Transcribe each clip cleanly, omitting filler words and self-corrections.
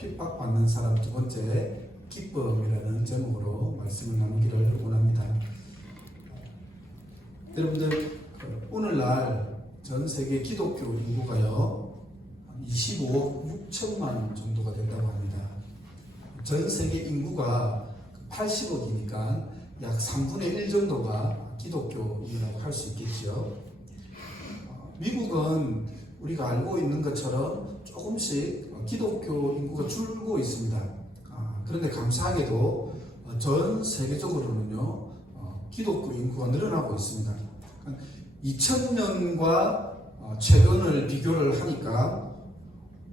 핍박받는 사람 두 번째 기쁨이라는 제목으로 말씀을 나누기를 원합니다. 여러분들, 오늘날 전 세계 기독교 인구가요 25억 6천만 정도가 된다고 합니다. 전 세계 인구가 80억이니까 약 3분의 1 정도가 기독교인이라고 할 수 있겠죠. 미국은 우리가 알고 있는 것처럼 조금씩 기독교 인구가 줄고 있습니다. 그런데 감사하게도 전 세계적으로는요 기독교 인구가 늘어나고 있습니다. 2000년과 최근을 비교를 하니까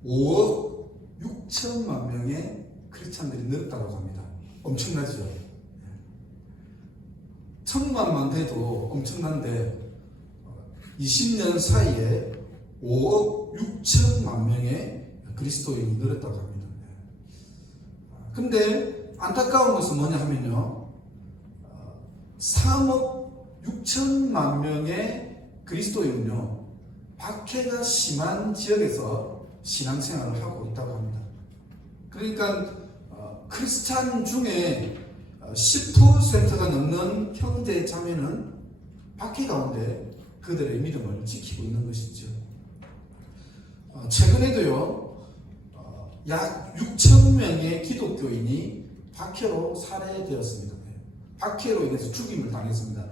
5억 6천만 명의 크리스찬들이 늘었다고 합니다. 엄청나죠? 1000만만 돼도 엄청난데 20년 사이에 5억 6천만 명의 그리스도인이 늘었다고 합니다. 근데 안타까운 것은 뭐냐 하면요 3억 6천만 명의 그리스도인은요 박해가 심한 지역에서 신앙생활을 하고 있다고 합니다. 그러니까 크리스찬 중에 10%가 넘는 형제 자매는 박해 가운데 그들의 믿음을 지키고 있는 것이죠. 최근에도요 약 6,000명의 기독교인이 박해로 살해되었습니다. 박해로 인해서 죽임을 당했습니다.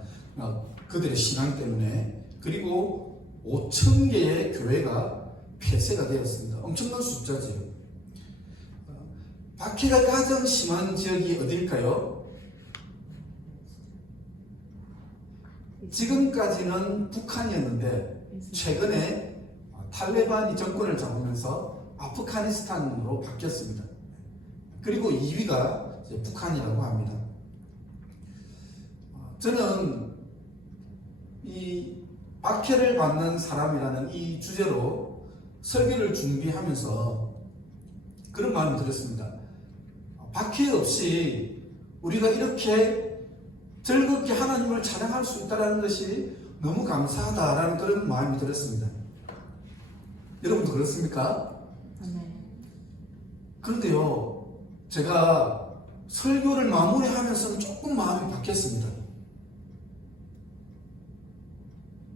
그들의 신앙 때문에. 그리고 5,000개의 교회가 폐쇄가 되었습니다. 엄청난 숫자지요. 박해가 가장 심한 지역이 어딜까요? 지금까지는 북한이었는데 최근에 탈레반이 정권을 잡으면서 아프가니스탄으로 바뀌었습니다. 그리고 2위가 북한이라고 합니다. 저는 이 박해를 받는 사람이라는 이 주제로 설교를 준비하면서 그런 마음이 들었습니다. 박해 없이 우리가 이렇게 즐겁게 하나님을 찬양할 수 있다는 것이 너무 감사하다라는 그런 마음이 들었습니다. 여러분도 그렇습니까? 네. 그런데요, 제가 설교를 마무리하면서는 조금 마음이 바뀌었습니다.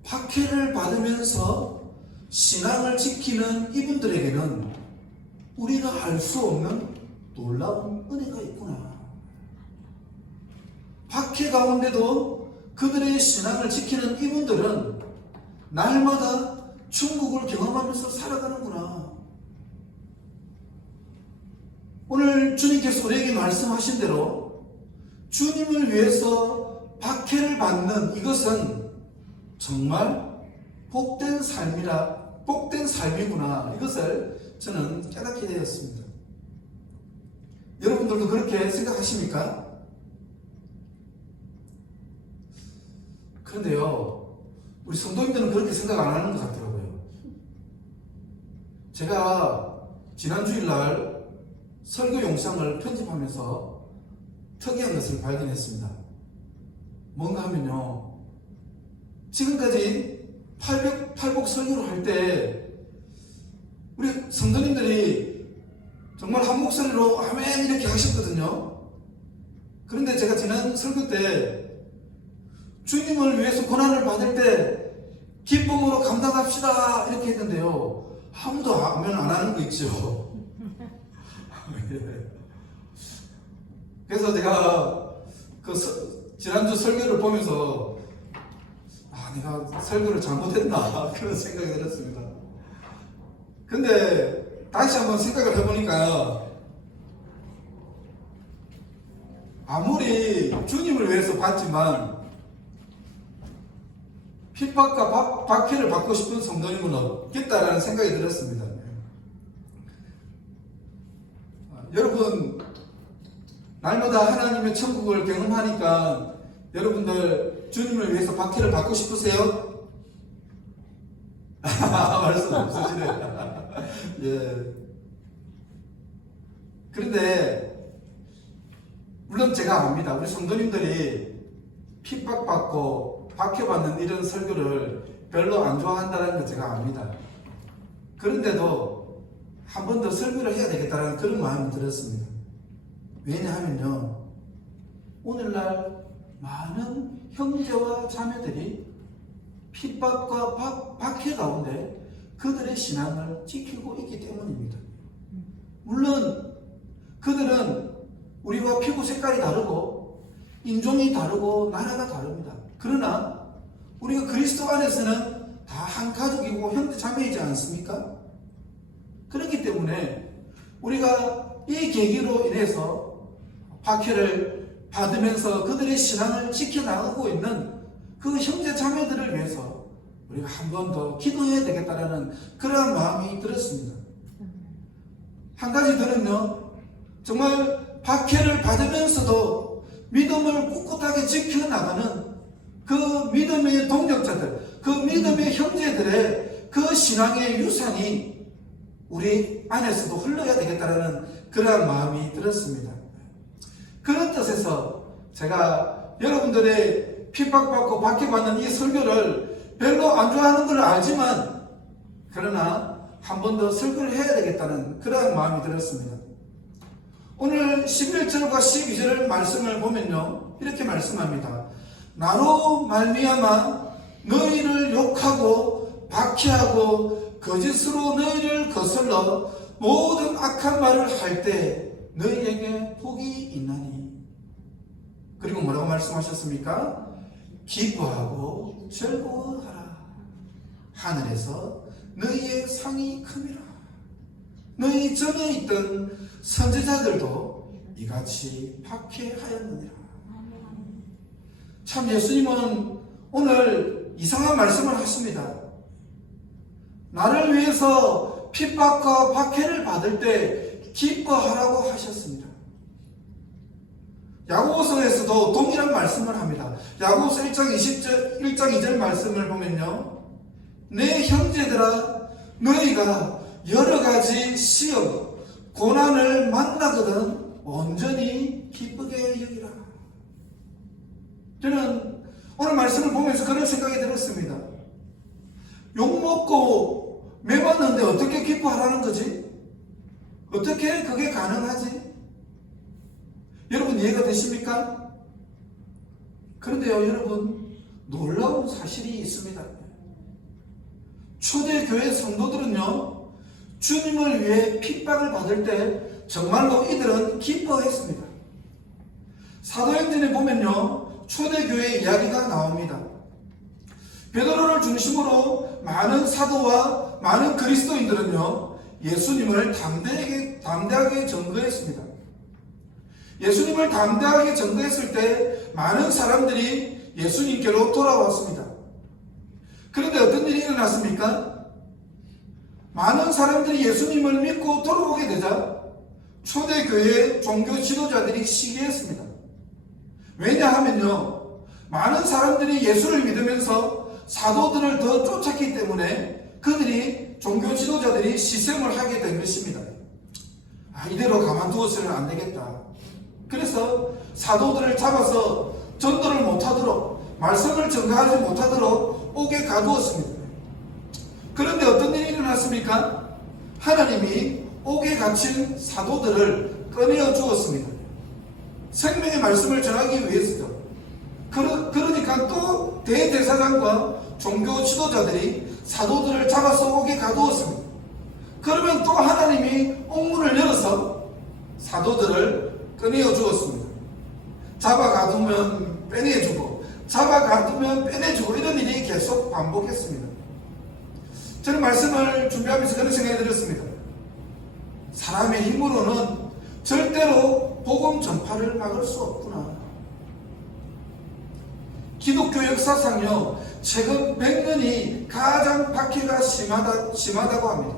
박해를 받으면서 신앙을 지키는 이분들에게는 우리가 알 수 없는 놀라운 은혜가 있구나. 박해 가운데도 그들의 신앙을 지키는 이분들은 날마다 천국을 경험하면서 살아가는구나. 오늘 주님께서 우리에게 말씀하신 대로 주님을 위해서 박해를 받는 이것은 정말 복된 삶이구나. 이것을 저는 깨닫게 되었습니다. 여러분들도 그렇게 생각하십니까? 그런데요, 우리 성도님들은 그렇게 생각 안 하는 것 같더라고요. 제가 지난 주일날 설교 영상을 편집하면서 특이한 것을 발견했습니다. 뭔가 하면요, 지금까지 팔복 설교를 할 때 우리 성도님들이 정말 한 목소리로 아멘 이렇게 하셨거든요. 그런데 제가 지난 설교 때 주님을 위해서 고난을 받을 때 기쁨으로 감당합시다 이렇게 했는데요, 아무도 아멘 안 하는 거 있죠. 그래서 제가 지난주 설교를 보면서 내가 설교를 잘못했나 그런 생각이 들었습니다. 근데 다시 한번 생각을 해보니까 아무리 주님을 위해서 받지만 핍박과 박해를 받고 싶은 성도님은 없겠다라는 생각이 들었습니다. 여러분, 날마다 하나님의 천국을 경험하니까 여러분들 주님을 위해서 박해를 받고 싶으세요? 말씀 없으시네. 예. 그런데 물론 제가 압니다. 우리 성도님들이 핍박받고 박해받는 이런 설교를 별로 안 좋아한다는 거 제가 압니다. 그런데도 한 번 더 설교를 해야 되겠다는 그런 마음이 들었습니다. 왜냐하면요, 오늘날 많은 형제와 자매들이 핍박과 박해 가운데 그들의 신앙을 지키고 있기 때문입니다. 물론 그들은 우리와 피부 색깔이 다르고 인종이 다르고 나라가 다릅니다. 그러나 우리가 그리스도 안에서는 다 한 가족이고 형제 자매이지 않습니까? 그렇기 때문에 우리가 이 계기로 인해서 박해를 받으면서 그들의 신앙을 지켜나가고 있는 그 형제 자매들을 위해서 우리가 한 번 더 기도해야 되겠다라는 그러한 마음이 들었습니다. 한 가지 더는요, 정말 박해를 받으면서도 믿음을 꿋꿋하게 지켜나가는 그 믿음의 동력자들, 그 믿음의 형제들의 그 신앙의 유산이 우리 안에서도 흘러야 되겠다라는 그러한 마음이 들었습니다. 그런 뜻에서 제가 여러분들의 핍박받고 박해받는 이 설교를 별로 안 좋아하는 걸 알지만, 그러나 한 번 더 설교를 해야 되겠다는 그러한 마음이 들었습니다. 오늘 11절과 12절 말씀을 보면요, 이렇게 말씀합니다. 나로 말미암아 너희를 욕하고 박해하고 거짓으로 너희를 거슬러 모든 악한 말을 할 때 너희에게 복이 있나니. 그리고 뭐라고 말씀하셨습니까? 기뻐하고 즐거워하라. 하늘에서 너희의 상이 큼이라. 너희 전에 있던 선지자들도 이같이 박해하였느니라. 참, 예수님은 오늘 이상한 말씀을 하십니다. 나를 위해서 핍박과 박해를 받을 때 기뻐하라고 하셨습니다. 야고보서에서도 동일한 말씀을 합니다. 야고보서 1장 2절 말씀을 보면요, 내 형제들아, 너희가 여러 가지 시험, 고난을 만나거든 온전히 기쁘게 여기라. 저는 오늘 말씀을 보면서 그런 생각이 들었습니다. 욕먹고 매맞는데 어떻게 기뻐하라는 거지? 어떻게 그게 가능하지? 여러분, 이해가 되십니까? 그런데요, 여러분, 놀라운 사실이 있습니다. 초대교회 성도들은요, 주님을 위해 핍박을 받을 때 정말로 이들은 기뻐했습니다. 사도행전에 보면요, 초대교회 이야기가 나옵니다. 베드로를 중심으로 많은 사도와 많은 그리스도인들은요, 예수님을 담대하게 전거했습니다. 예수님을 담대하게 전거했을 때 많은 사람들이 예수님께로 돌아왔습니다. 그런데 어떤 일이 일어났습니까? 많은 사람들이 예수님을 믿고 돌아오게 되자 초대교회 종교 지도자들이 시기했습니다. 왜냐하면요, 많은 사람들이 예수를 믿으면서 사도들을 더 쫓았기 때문에 그들이 종교 지도자들이 시샘을 하게 된 것입니다. 이대로 가만두어서는 안 되겠다. 그래서 사도들을 잡아서 전도를 못하도록, 말씀을 전가하지 못하도록 옥에 가두었습니다. 그런데 어떤 일이 일어났습니까? 하나님이 옥에 갇힌 사도들을 꺼내어 주었습니다. 생명의 말씀을 전하기 위해서죠. 그러니까 또 대제사장과 종교 지도자들이 사도들을 잡아서 옥에 가두었습니다. 그러면 또 하나님이 옥문을 열어서 사도들을 꺼내어 주었습니다. 잡아 가두면 빼내주고, 잡아 가두면 빼내주고, 이런 일이 계속 반복했습니다. 저는 말씀을 준비하면서 그런 생각이 들었습니다. 사람의 힘으로는 절대로 복음 전파를 막을 수 없구나. 기독교 역사상요, 최근 100년이 가장 박해가 심하다고 합니다.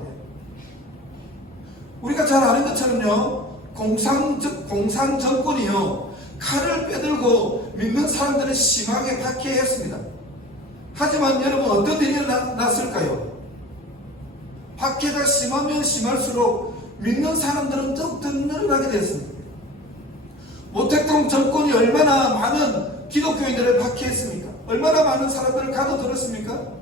우리가 잘 아는 것처럼요, 공산 정권이요, 칼을 빼들고 믿는 사람들을 심하게 박해했습니다. 하지만 여러분, 어떤 일이 났을까요? 박해가 심하면 심할수록 믿는 사람들은 더욱더 늘어나게 됐습니다. 모택동 정권이 얼마나 많은 기독교인들을 박해했습니까? 얼마나 많은 사람들을 가둬들었습니까?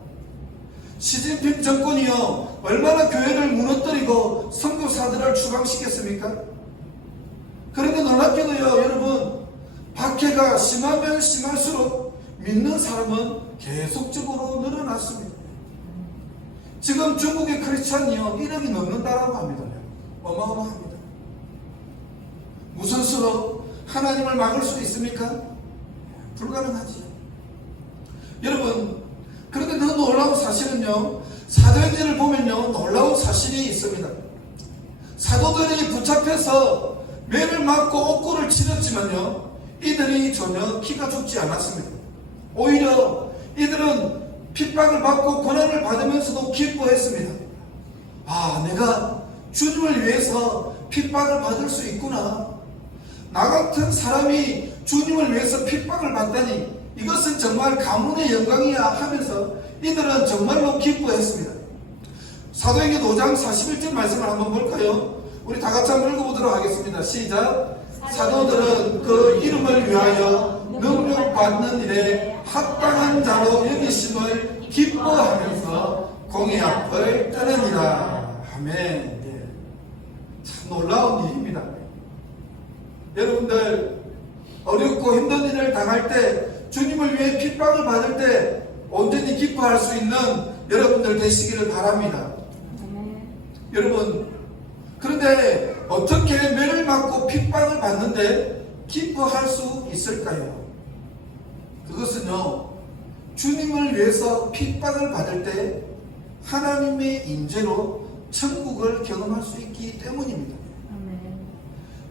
시진핑 정권이요, 얼마나 교회를 무너뜨리고 선교 소감시켰습니까? 그런데 놀랍게도요, 여러분, 박해가 심하면 심할수록 믿는 사람은 계속적으로 늘어났습니다. 지금 중국의 크리스찬이요 1억이 넘는다라고 합니다. 어마어마합니다. 무슨 수로 하나님을 막을 수 있습니까? 불가능하지요. 여러분, 그런데 더 놀라운 사실은요, 사도행전을 보면요 놀라운 사실이 있습니다. 사도들이 붙잡혀서 매를 맞고 옥고를 치렀지만요 이들이 전혀 기가 죽지 않았습니다. 오히려 이들은 핍박을 받고 고난을 받으면서도 기뻐했습니다. 아, 내가 주님을 위해서 핍박을 받을 수 있구나. 나 같은 사람이 주님을 위해서 핍박을 받다니 이것은 정말 가문의 영광이야 하면서 이들은 정말로 기뻐했습니다. 사도행전 5장 41절 말씀을 한번 볼까요? 우리 다 같이 한번 읽어보도록 하겠습니다. 시작. 사도들은 그 이름을 위하여 능력받는 일에 합당한 자로 여기심을 기뻐하면서 공의 앞을 떠느니라. 아멘. 예. 참 놀라운 일입니다. 여러분들 어렵고 힘든 일을 당할 때, 주님을 위해 핍박을 받을 때 온전히 기뻐할 수 있는 여러분들 되시기를 바랍니다. 여러분, 그런데 어떻게 매를 맞고 핍박을 받는데 기뻐할 수 있을까요? 그것은요, 주님을 위해서 핍박을 받을 때 하나님의 임재로 천국을 경험할 수 있기 때문입니다.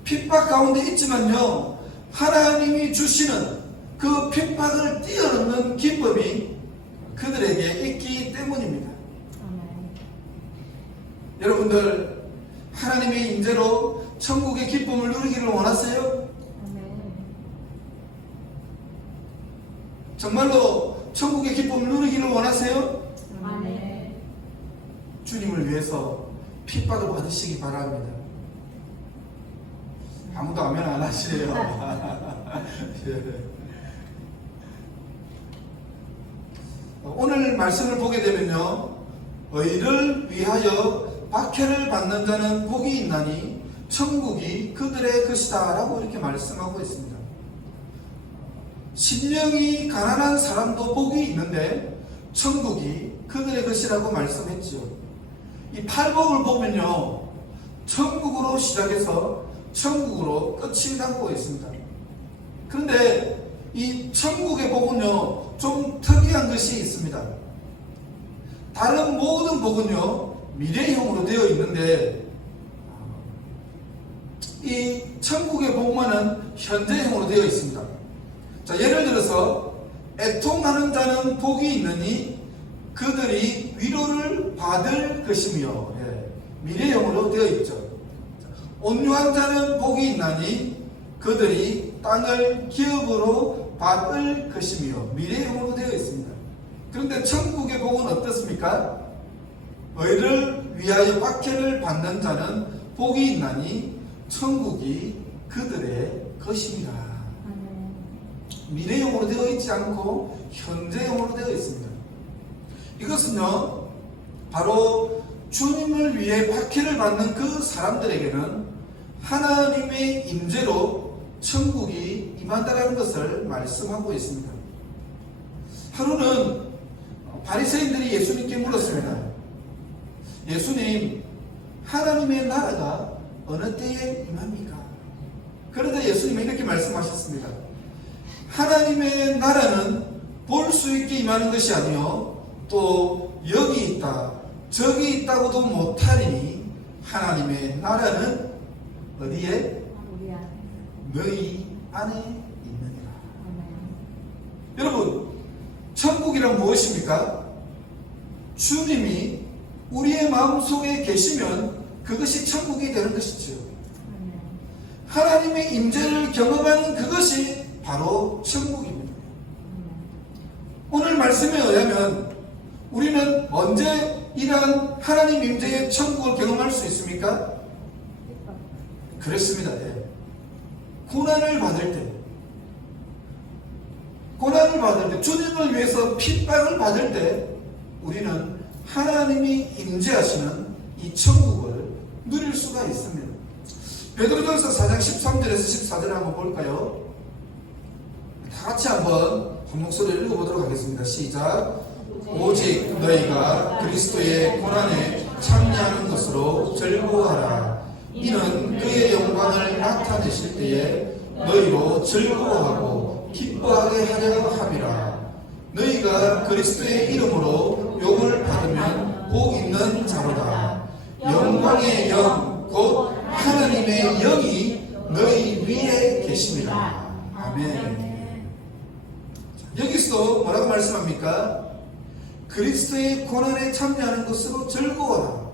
핍박 가운데 있지만요, 하나님이 주시는 그 핍박을 뛰어넘는 기쁨이 그들에게 있기 때문입니다. 여러분들, 하나님의 임재로 천국의 기쁨을 누리기를 원하세요? 정말로 천국의 기쁨을 누리기를 원하세요? 주님을 위해서 핍박을 받으시기 바랍니다. 아무도 아멘 안 하시네요. 오늘 말씀을 보게 되면요, 의를 위하여 박해를 받는 자는 복이 있나니 천국이 그들의 것이다 라고 이렇게 말씀하고 있습니다. 심령이 가난한 사람도 복이 있는데 천국이 그들의 것이라고 말씀했죠. 이 팔복을 보면요, 천국으로 시작해서 천국으로 끝이 나고 있습니다. 그런데 이 천국의 복은요 좀 특이한 것이 있습니다. 다른 모든 복은요 미래형으로 되어 있는데 이 천국의 복만은 현재형으로 되어 있습니다. 자, 예를 들어서 애통하는 자는 복이 있느니 그들이 위로를 받을 것이며, 미래형으로 되어 있죠. 온유한 자는 복이 있나니 그들이 땅을 기업으로 받을 것이며, 미래형으로 되어 있습니다. 그런데 천국의 복은 어떻습니까? 의를 위하여 박해를 받는 자는 복이 있나니 천국이 그들의 것입니다. 미래형으로 되어 있지 않고 현재형으로 되어 있습니다. 이것은요 바로 주님을 위해 박해를 받는 그 사람들에게는 하나님의 임재로 천국이 임한다는 것을 말씀하고 있습니다. 하루는 바리새인들이 예수님께 물었습니다. 예수님, 하나님의 나라가 어느 때에 임합니까? 그런데 예수님은 이렇게 말씀하셨습니다. 하나님의 나라는 볼 수 있게 임하는 것이 아니요 또 여기 있다 저기 있다고도 못하리니 하나님의 나라는 어디에? 너희 안에 있느니라. 여러분, 천국이란 무엇입니까? 주님이 우리의 마음속에 계시면 그것이 천국이 되는 것이죠. 하나님의 임재를 경험하는 그것이 바로 천국입니다. 오늘 말씀에 의하면 우리는 언제 이러한 하나님 임재의 천국을 경험할 수 있습니까? 그렇습니다. 고난을 받을 때, 주님을 위해서 핍박을 받을 때 우리는 하나님이 임재하시는 이 천국을 누릴 수가 있습니다. 베드로전서 4장 13절에서 14절 한번 볼까요? 다 같이 한번 한 목소리를 읽어보도록 하겠습니다. 시작. 오직 너희가 그리스도의 고난에 참여하는 것으로 즐거워하라. 이는 그의 영광을 나타내실 때에 너희로 즐거워하고 기뻐하게 하려 함이라. 너희가 그리스도의 이름으로 욕을 받으면 복 있는 자로다. 영광의 영 곧 하나님의 영이 너희 위에 계십니다. 아멘. 여기서 뭐라고 말씀합니까? 그리스도의 고난에 참여하는 것으로 즐거워라.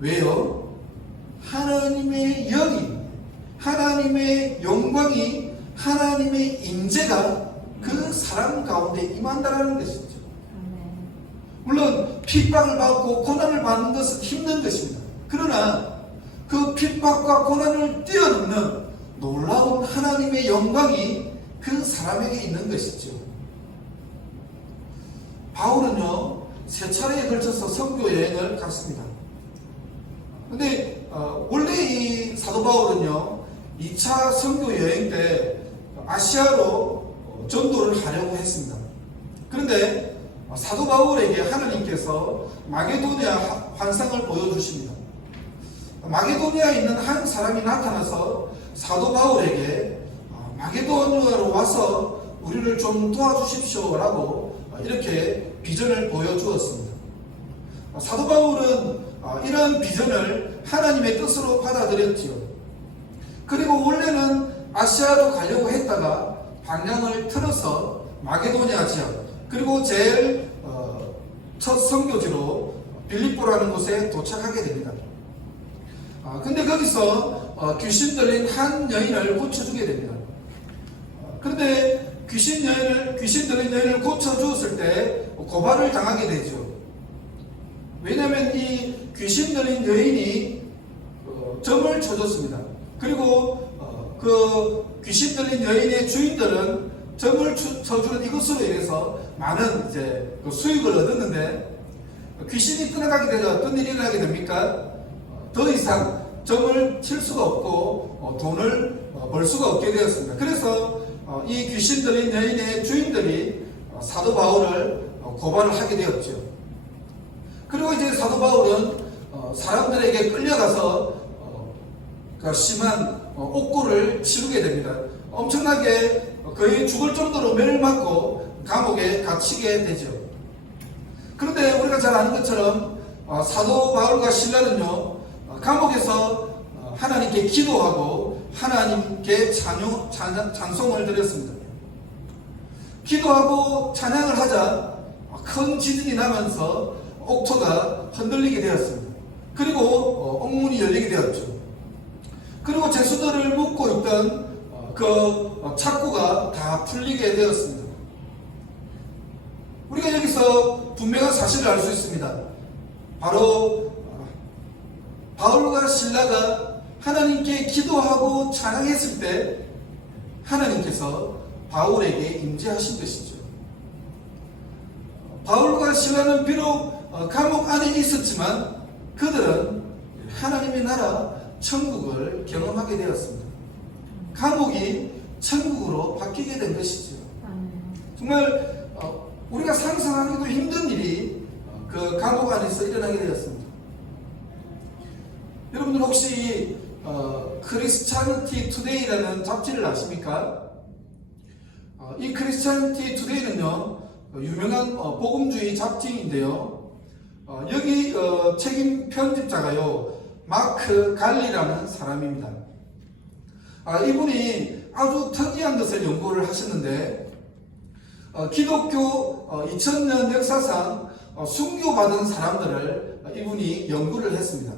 왜요? 하나님의 영이, 하나님의 영광이, 하나님의 임재가 그 사람 가운데 임한다라는 것이죠. 물론 핍박을 받고 고난을 받는 것은 힘든 것입니다. 그러나 그 핍박과 고난을 뛰어넘는 놀라운 하나님의 영광이 그 사람에게 있는 것이죠. 바울은요, 3차례에 걸쳐서 선교 여행을 갔습니다. 근데 원래 이 사도 바울은요, 2차 선교 여행 때 아시아로 전도를 하려고 했습니다. 그런데 사도 바울에게 하나님께서 마게도니아 환상을 보여주십니다. 마게도니아에 있는 한 사람이 나타나서 사도 바울에게 마게도니아로 와서 우리를 좀 도와주십시오 라고 이렇게 비전을 보여주었습니다. 사도 바울은 이러한 비전을 하나님의 뜻으로 받아들였지요. 그리고 원래는 아시아로 가려고 했다가 방향을 틀어서 마게도니아 지역, 그리고 제일 첫 선교지로 빌립보라는 곳에 도착하게 됩니다. 근데 거기서 귀신 들린 한 여인을 고쳐주게 됩니다. 그런데 귀신 들린 여인을 고쳐주었을 때 고발을 당하게 되죠. 왜냐하면 이 귀신 들린 여인이 점을 쳐줬습니다. 그리고 그 귀신 들린 여인의 주인들은 점을 쳐주는 이것으로 인해서 많은 이제 수익을 얻었는데, 귀신이 떠나가게 되자 어떤 일이 일어나게 됩니까? 더 이상 점을 칠 수가 없고 돈을 벌 수가 없게 되었습니다. 그래서 이 귀신 들린 여인의 주인들이 사도 바울을 고발을 하게 되었죠. 그리고 이제 사도 바울은 사람들에게 끌려가서 심한 옥고를 치르게 됩니다. 엄청나게 거의 죽을 정도로 매를 맞고 감옥에 갇히게 되죠. 그런데 우리가 잘 아는 것처럼 사도 바울과 실라는요, 감옥에서 하나님께 기도하고 하나님께 찬송을 드렸습니다. 기도하고 찬양을 하자 큰 지진이 나면서 옥토가 흔들리게 되었습니다. 그리고 옥문이 열리게 되었죠. 그리고 제수들을 묶고 있던 그 착고가 다 풀리게 되었습니다. 우리가 여기서 분명한 사실을 알 수 있습니다. 바로 바울과 실라가 하나님께 기도하고 찬양했을 때 하나님께서 바울에게 임재하신 것이죠. 바울과 실라는 비록 감옥 안에 있었지만 그들은 하나님의 나라 천국을 경험하게 되었습니다. 감옥이 천국으로 바뀌게 된 것이죠. 정말 우리가 상상하기도 힘든 일이 그 감옥 안에서 일어나게 되었습니다. 여러분들 혹시 크리스찬티 투데이라는 잡지를 아십니까? 이 크리스찬티 투데이는요, 유명한 복음주의 잡지인데요, 여기 책임 편집자가요, 마크 갈리라는 사람입니다. 이분이 아주 특이한 것을 연구를 하셨는데, 기독교 2000년 역사상 순교받은 사람들을 이분이 연구를 했습니다.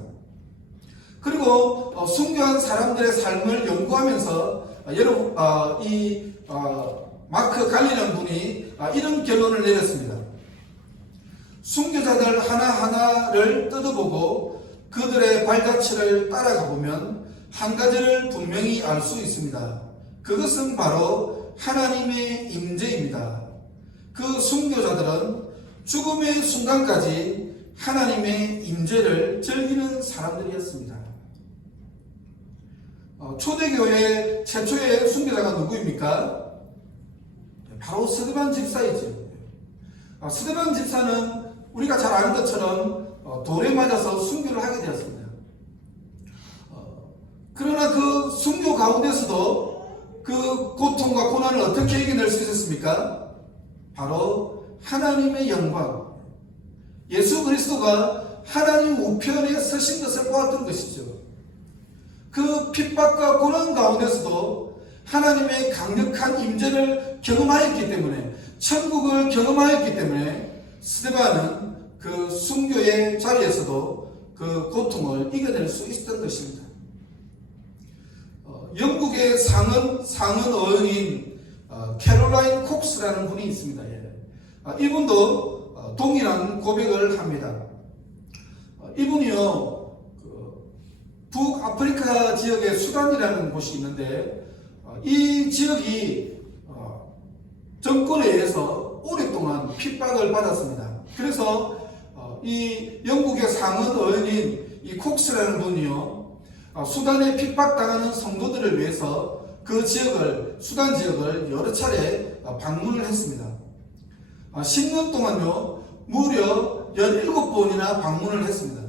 그리고 순교한 사람들의 삶을 연구하면서 여러분 이 마크 갈리라는 분이 이런 결론을 내렸습니다. 순교자들 하나하나를 뜯어보고 그들의 발자취를 따라가 보면 한 가지를 분명히 알 수 있습니다. 그것은 바로 하나님의 임재입니다. 그 순교자들은 죽음의 순간까지 하나님의 임재를 즐기는 사람들이었습니다. 초대교회 최초의 순교자가 누구입니까? 바로 스데반 집사이죠. 스데반 집사는 우리가 잘 아는 것처럼 돌에 맞아서 순교를 하게 되었습니다. 그러나 그 순교 가운데서도 그 고통과 고난을 어떻게 이겨낼 수 있었습니까? 바로 하나님의 영광, 예수 그리스도가 하나님 우편에 서신 것을 보았던 것이죠. 그 핍박과 고난 가운데서도 하나님의 강력한 임재를 경험하였기 때문에, 천국을 경험하였기 때문에 스데반은 그 순교의 자리에서도 그 고통을 이겨낼 수 있었던 것입니다. 영국의 상은 어른인 캐롤라인 콕스라는 분이 있습니다. 이분도 동일한 고백을 합니다. 이분이요, 북아프리카 지역의 수단이라는 곳이 있는데, 이 지역이 정권에 의해서 오랫동안 핍박을 받았습니다. 그래서 이 영국의 상은 어른인 이 콕스라는 분이요, 수단에 핍박당하는 성도들을 위해서 그 지역을, 수단 지역을 여러 차례 방문을 했습니다. 10년 동안요, 무려 17번이나 방문을 했습니다.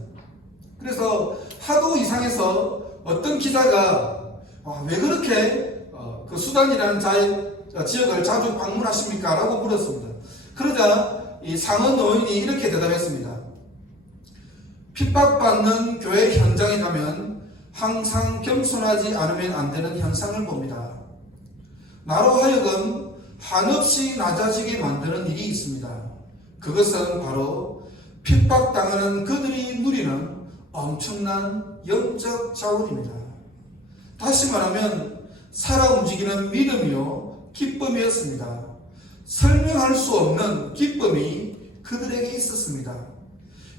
그래서 하도 이상해서 어떤 기자가 왜 그렇게 그 수단이라는 지역을 자주 방문하십니까? 라고 물었습니다. 그러자 이 상은 어인이 이렇게 대답했습니다. 핍박받는 교회 현장에 가면 항상 겸손하지 않으면 안 되는 현상을 봅니다. 나로 하여금 한없이 낮아지게 만드는 일이 있습니다. 그것은 바로 핍박당하는 그들이 누리는 엄청난 영적 자원입니다. 다시 말하면 살아 움직이는 믿음이요, 기쁨이었습니다. 설명할 수 없는 기쁨이 그들에게 있었습니다.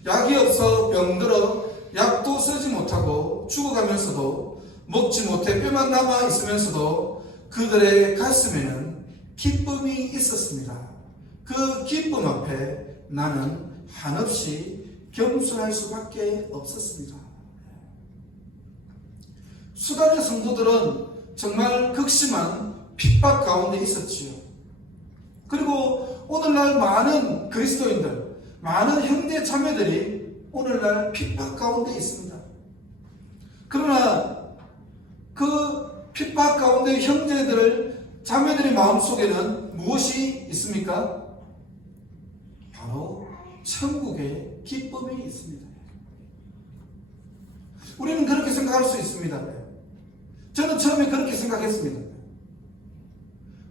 약이 없어 병들어 약도 쓰지 못하고 죽어가면서도, 먹지 못해 뼈만 남아 있으면서도 그들의 가슴에는 기쁨이 있었습니다. 그 기쁨 앞에 나는 한없이 겸손할 수밖에 없었습니다. 수단의 성도들은 정말 극심한 핍박 가운데 있었지요. 그리고 오늘날 많은 그리스도인들, 많은 형제 자매들이 오늘날 핍박 가운데 있습니다. 그러나 그 핍박 가운데 형제들, 자매들의 마음속에는 무엇이 있습니까? 바로 천국의 기쁨이 있습니다. 우리는 그렇게 생각할 수 있습니다. 저는 처음에 그렇게 생각했습니다.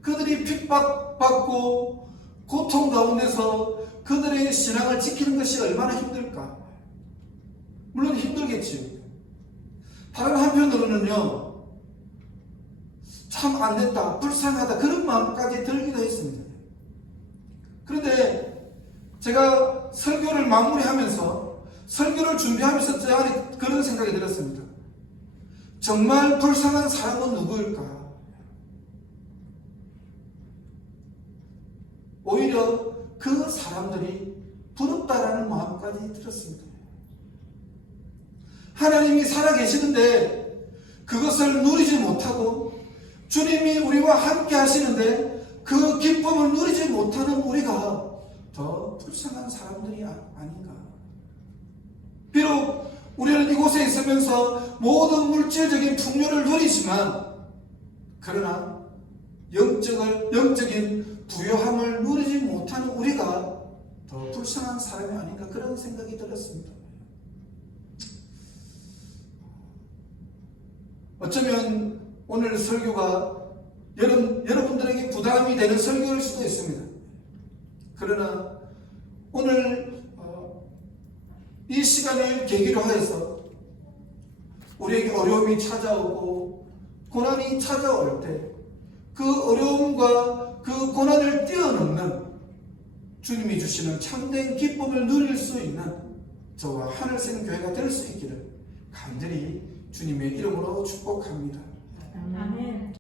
그들이 핍박받고 고통 가운데서 그들의 신앙을 지키는 것이 얼마나 힘들까? 물론 힘들겠지요. 다른 한편으로는요, 참 안됐다, 불쌍하다, 그런 마음까지 들기도 했습니다. 그런데 제가 설교를 마무리하면서, 설교를 준비하면서 제 안에 그런 생각이 들었습니다. 정말 불쌍한 사람은 누구일까? 오히려 그 사람들이 부럽다라는 마음까지 들었습니다. 하나님이 살아계시는데 그것을 누리지 못하고, 주님이 우리와 함께 하시는데 그 기쁨을 누리지 못하는 우리가 더 불쌍한 사람들이 아닌가. 비록 우리는 이곳에 있으면서 모든 물질적인 풍요를 누리지만, 그러나 영적인 부요함을 누리지 못하는 우리가 더 불쌍한 사람이 아닌가, 그런 생각이 들었습니다. 어쩌면 오늘 설교가 여러분들에게 부담이 되는 설교일 수도 있습니다. 그러나 오늘 이 시간을 계기로 하여서 우리에게 어려움이 찾아오고 고난이 찾아올 때 그 어려움과 그 고난을 뛰어넘는 주님이 주시는 참된 기쁨을 누릴 수 있는 저와 하늘생 교회가 될 수 있기를 간절히 주님의 이름으로 축복합니다. 아멘.